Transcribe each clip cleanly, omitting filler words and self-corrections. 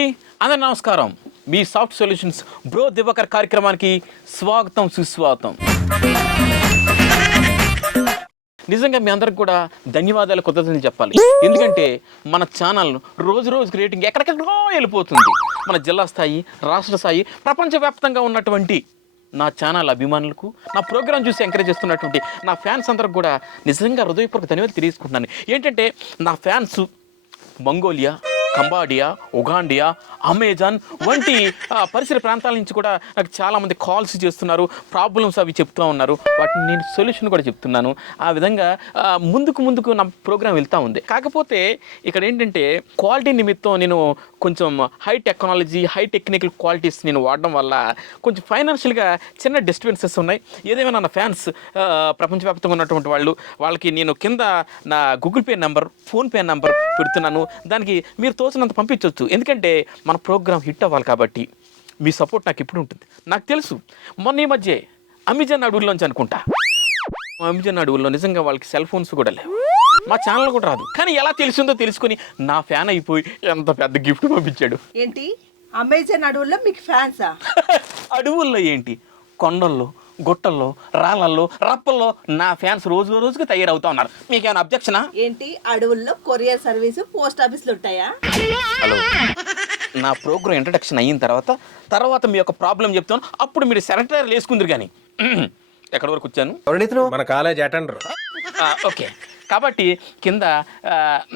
అండి, అందరి నమస్కారం. మీ సాఫ్ట్ సొల్యూషన్స్ బ్రో దివాకర్ కార్యక్రమానికి స్వాగతం, సుస్వాగతం. నిజంగా మీ అందరికి కూడా ధన్యవాదాలు, కృతజ్ఞతలు చెప్పాలి. ఎందుకంటే మన ఛానల్ రోజుకి రేటింగ్ ఎక్కడికెక్కడో వెళ్ళిపోతుంది. మన జిల్లా స్థాయి, రాష్ట్ర స్థాయి, ప్రపంచవ్యాప్తంగా ఉన్నటువంటి నా ఛానల్ అభిమానులకు, నా ప్రోగ్రాం చూసి ఎంకరేజ్ చేస్తున్నటువంటి నా ఫ్యాన్స్ అందరికి కూడా నిజంగా హృదయపూర్వక ధన్యవాదాలు తెలియజేసుకుంటున్నాను. ఏంటంటే నా ఫ్యాన్స్ మంగోలియా, కంబాడియా, ఉగాండియా, అమెజాన్ వంటి పరిసర ప్రాంతాల నుంచి కూడా నాకు చాలామంది కాల్స్ చేస్తున్నారు, ప్రాబ్లమ్స్ అవి చెప్తూ ఉన్నారు. వాటిని నేను సొల్యూషన్ కూడా చెప్తున్నాను. ఆ విధంగా ముందుకు నా ప్రోగ్రాం వెళ్తూ ఉంది. కాకపోతే ఇక్కడ ఏంటంటే క్వాలిటీ నిమిత్తం నేను కొంచెం high technology, high technical qualities నేను వాడడం వల్ల కొంచెం ఫైనాన్షియల్గా చిన్న డిస్టర్బెన్సెస్ ఉన్నాయి. ఏదేమైనా నా ఫ్యాన్స్ ప్రపంచవ్యాప్తంగా ఉన్నటువంటి వాళ్ళకి నేను కింద నా Google pay number, PhonePe number పెడుతున్నాను. దానికి మీరు తోచినంత పంపించవచ్చు. ఎందుకంటే మన ప్రోగ్రామ్ హిట్ అవ్వాలి కాబట్టి మీ సపోర్ట్ నాకు ఇప్పుడు ఉంటుంది. నాకు తెలుసు మొన్న ఈ మధ్య అమెజాన్ అడవుల్లోంచి అనుకుంటా, అమెజాన్ అడవుల్లో నిజంగా వాళ్ళకి సెల్ ఫోన్స్ కూడా లేవు, మా ఛానల్ కూడా రాదు. కానీ ఎలా తెలిసిందో తెలుసుకొని నా ఫ్యాన్ అయిపోయి ఎంత పెద్ద గిఫ్ట్ పంపించాడు. ఏంటి అమెజాన్ అడవుల్లో మీకు ఫ్యాన్సా? అడవుల్లో ఏంటి, కొండల్లో, గుట్టల్లో, రాళ్ళల్లో, రప్పల్లో నా ఫ్యాన్స్ రోజుకి తయారవుతా ఉన్నారు. మీకేమైనా అబ్జెక్షనా? ఏంటి అడవుల్లో కొరియర్ సర్వీసు, పోస్ట్ ఆఫీసులు ఉంటాయా? హలో, నా ప్రోగ్రామ్ ఇంట్రడక్షన్ అయిన తర్వాత మీ యొక్క ప్రాబ్లం చెప్తాను. అప్పుడు మీరు సెక్రటరీ వేసుకుందరు. కానీ ఎక్కడి వరకు వచ్చాను? మన కాలేజ్ అటెండర్. ఓకే, కాబట్టి కింద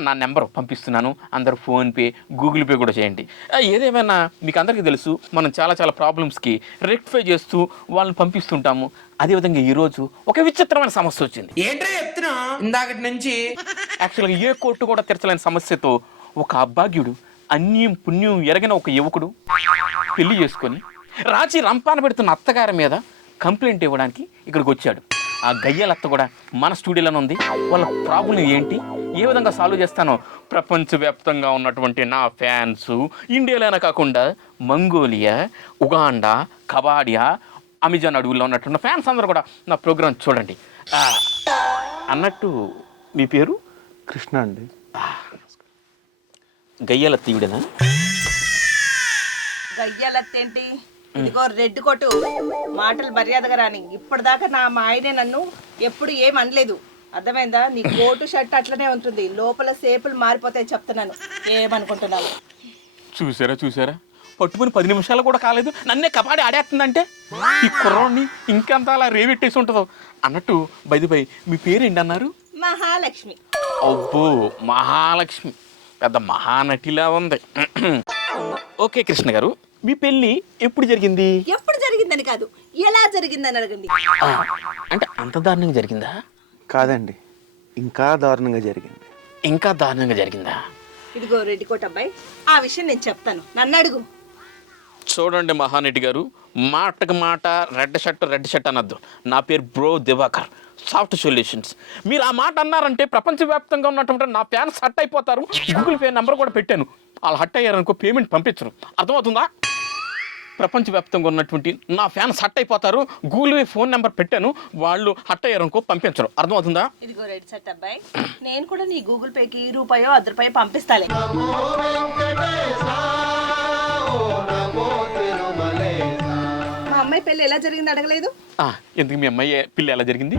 నా నెంబర్ పంపిస్తున్నాను. అందరూ ఫోన్పే, గూగుల్ పే కూడా చేయండి. ఏదేమైనా మీకు అందరికీ తెలుసు, మనం చాలా ప్రాబ్లమ్స్కి రెక్టిఫై చేస్తూ వాళ్ళని పంపిస్తుంటాము. అదేవిధంగా ఈరోజు ఒక విచిత్రమైన సమస్య వచ్చింది. ఏంటో చెప్తున్నా ఇందాకటి నుంచి. యాక్చువల్గా ఏ కోర్టు కూడా తీర్చలేని సమస్యతో ఒక అభాగ్యుడు, అన్యం పుణ్యం ఎరగిన ఒక యువకుడు పెళ్లి చేసుకొని రాచి రంపాన పెడుతున్న అత్తగారి మీద కంప్లైంట్ ఇవ్వడానికి ఇక్కడికి వచ్చాడు. ఆ గయ్యలత్త కూడా మన స్టూడియోలోనే ఉంది. వాళ్ళ ప్రాబ్లం ఏంటి, ఏ విధంగా సాల్వ్ చేస్తానో ప్రపంచవ్యాప్తంగా ఉన్నటువంటి నా ఫ్యాన్స్, ఇండియాలోనే కాకుండా మంగోలియా, ఉగాండా, కబాడియా, అమెజాన్ అడవుల్లో ఉన్నటువంటి ఫ్యాన్స్ అందరూ కూడా నా ప్రోగ్రాం చూడండి. అన్నట్టు మీ పేరు? కృష్ణ అండి. గయ్యలత్త ఈవిడనా? గయ్యాలత్తేంటి? ఇదిగో రెడ్ కొట్టు, మాటలు మర్యాదగా రాని. ఇప్పటిదాకా మా ఆయనే నన్ను ఎప్పుడు ఏం అనలేదు, అర్థమైందా? నీ కోటు షర్ట్ అట్లనే ఉంటుంది, లోపల సేపులు మారిపోతాయి చెప్తున్నాను. ఏమనుకుంటున్నావు? చూసారా పట్టుకుని 10 నిమిషాలు కూడా కాలేదు, నన్నే కబాడి ఆడేస్తుందంటే ఈ కుర్రాన్ని ఇంకంత అలా రేవెట్టేసి ఉంటుందో. అన్నట్టు బై మీ పేరేంటి అన్నారు? మహాలక్ష్మి. అబ్బో, మహాలక్ష్మి పెద్ద మహానటిలా ఉంది. ఓకే కృష్ణ గారు, మీ పెళ్ళి ఎప్పుడు జరిగింది? ఎప్పుడు జరిగిందని కాదు, ఎలా జరిగిందని అడగండి. అంటే అంత దారుణంగా జరిగిందా? కాదండి, ఇంకా దారుణంగా జరిగింది. ఇంకా దారుణంగా జరిగిందా? ఇదిగో రెడ్డి కోట అబ్బాయి, ఆ విషయం నేను చెప్తాను, నన్ను అడుగు. చూడండి మహానటి గారు, మాటకు మాట రెడ్ షర్ట్ అనద్దు. నా పేరు బ్రో దివాకర్, సాఫ్ట్ సొల్యూషన్స్. మీరు ఆ మాట అన్నారంటే ప్రపంచవ్యాప్తంగా ఉన్నటువంటి నా ఫ్యాన్స్ హట్ అయిపోతారు. గూగుల్ పే నెంబర్ కూడా పెట్టాను, వాళ్ళు హట్ అయ్యారనుకో పేమెంట్ పంపించరు. అర్థమవుతుందా? ప్రపంచవ్యాప్తంగా ఉన్నటువంటి నా ఫ్యాన్స్ హట్ అయిపోతారు. గూగుల్ పే ఫోన్ నెంబర్ పెట్టాను, వాళ్ళు హట్ అయ్యారనుకో పంపించరు. అర్థమవుతుందా? ఇదిగో రెడ్ షర్ట్ అబ్బాయి, నేను కూడా నీ గూగుల్ పేకి రూపాయో 10 రూపాయో పంపిస్తాలే. మా అమ్మాయి పెళ్ళి ఎలా జరిగింది అడగలేదు? ఎందుకు మీ అమ్మాయి పిల్ల ఎలా జరిగింది?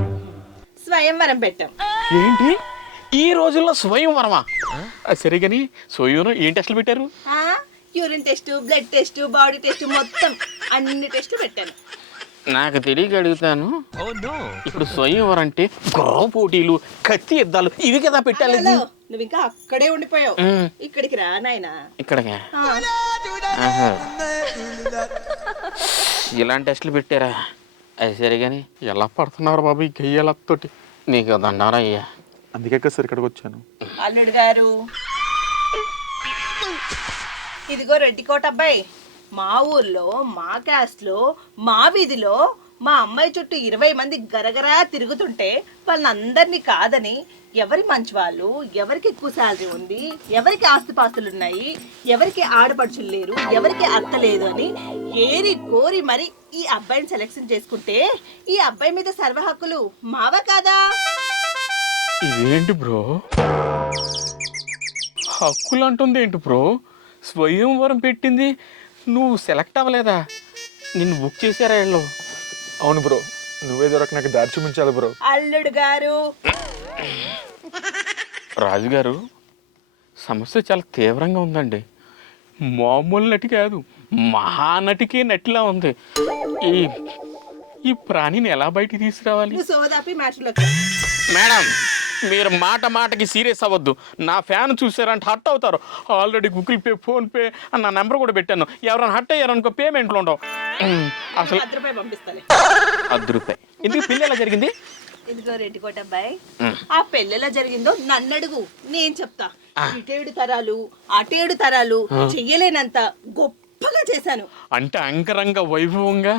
స్వయంవరం పెట్టాం. ఏంటి ఈ రోజుల్లో స్వయంవరమా? సరే కానీ స్వయంవరం ఏం టెస్టులు పెట్టారు? Urine test, blood test, body test, మొత్తం అన్ని టెస్టులు పెట్టాను. నాకు తెలియక అడుగుతాను, ఇప్పుడు స్వయంవరం అంటే గుర్రం పోటీలు, కత్తి యుద్ధాలు ఇవి కదా పెట్టాలి. నువ్వు ఇంకా అక్కడే ఉండిపోయావు, ఇక్కడికి రా నాయనా. ఇక్కడికే ఇలాంటి టెస్టులు పెట్టారా? అది సరే కానీ ఎలా పడుతున్నారు బాబు ఈ గయ్యాలతోటి? నీకు దండారా అయ్యా. అందుకే కదా సార్ ఇక్కడికి వచ్చాను. అల్లుడు గారు, ఇదిగో రెడ్డికోట అబ్బాయి, మా ఊర్లో, మా క్యాస్ట్లో, మా వీధిలో మా అమ్మాయి చుట్టూ 20 మంది గరగరా తిరుగుతుంటే వాళ్ళని అందరినీ కాదని, ఎవరి మంచి వాళ్ళు, ఎవరికి ఎక్కువ శాలరీ ఉంది, ఎవరికి ఆస్తిపాస్తులు ఉన్నాయి, ఎవరికి ఆడపడుచులు లేరు, ఎవరికి అత్త లేదు అని ఏరి కోరి మరి ఈ అబ్బాయిని సెలెక్షన్ చేసుకుంటే ఈ అబ్బాయి మీద సర్వ హక్కులు మావా కాదా? ఇదేంటి బ్రో, హక్కులు అంటుంది ఏంటి బ్రో? స్వయంవరం పెట్టింది నువ్వు సెలెక్ట్ అవ్వలేదా? నిన్ను బుక్ చేశారా వీళ్ళు? అవును బ్రో, నువ్వే దొరక నాకు దారి చూపించాలి బ్రో. అల్లుడు గారు, రాజుగారు, సమస్య చాలా తీవ్రంగా ఉందండి. మామూలు నటి కాదు, మహానటికే నటిలా ఉంది. ఈ ఈ ప్రాణిని ఎలా బయటికి తీసుకురావాలి? నువ్వు సోదాపి మ్యాచ్లోకి. మేడం, మీరు మాట మాటకి సీరియస్ అవ్వద్దు. నా ఫ్యాన్ చూసారంటే హట్ అవుతారు. ఆల్రెడీ గూగుల్ పే, ఫోన్పే అని నా నెంబర్ కూడా పెట్టాను. ఎవరైనా హట్ అయ్యారనుకో పేమెంట్లు ఉండవు. అసలు ₹10 పంపిస్తాను. ₹10. ఎందుకు పెళ్ళి ఎలా జరిగింది? ఇదిగో రెడ్డికోట అబ్బాయి, ఆ పెళ్ళెలా జరిగిందో నన్ను అడుగు, నేను చెప్తా. ఇటేడు తరాలు అటేడు తరాలు చెయ్యలేనంత గొప్పగా చేశాను. అంటే అంగరంగ వైభవంగా,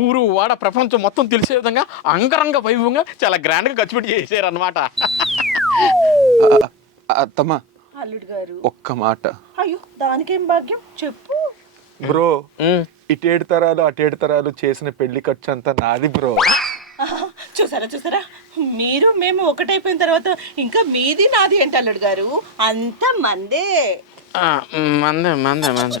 ఊరు వాడ ప్రపంచం మొత్తం తెలిసే విధంగా అంగరంగ వైభవంగా చాలా గ్రాండ్గా ఖర్చు పెట్టి చేశారు అనమాట. అత్తమ్మా, అల్లుడు గారు ఒక్క మాట. అయ్యో, దానికేం భాగ్యం చెప్పు. బ్రో, ఇటేడు తరాలు అటేడు తరాలు చేసిన పెళ్లి ఖర్చు అంతా నాది బ్రో. చూసారా చూసారా, మీరు మేము ఒకటైపోయిన తర్వాత ఇంకా మీది నాది ఏంటి అల్లుడు గారు? అంత మందే. మందే మందే మందే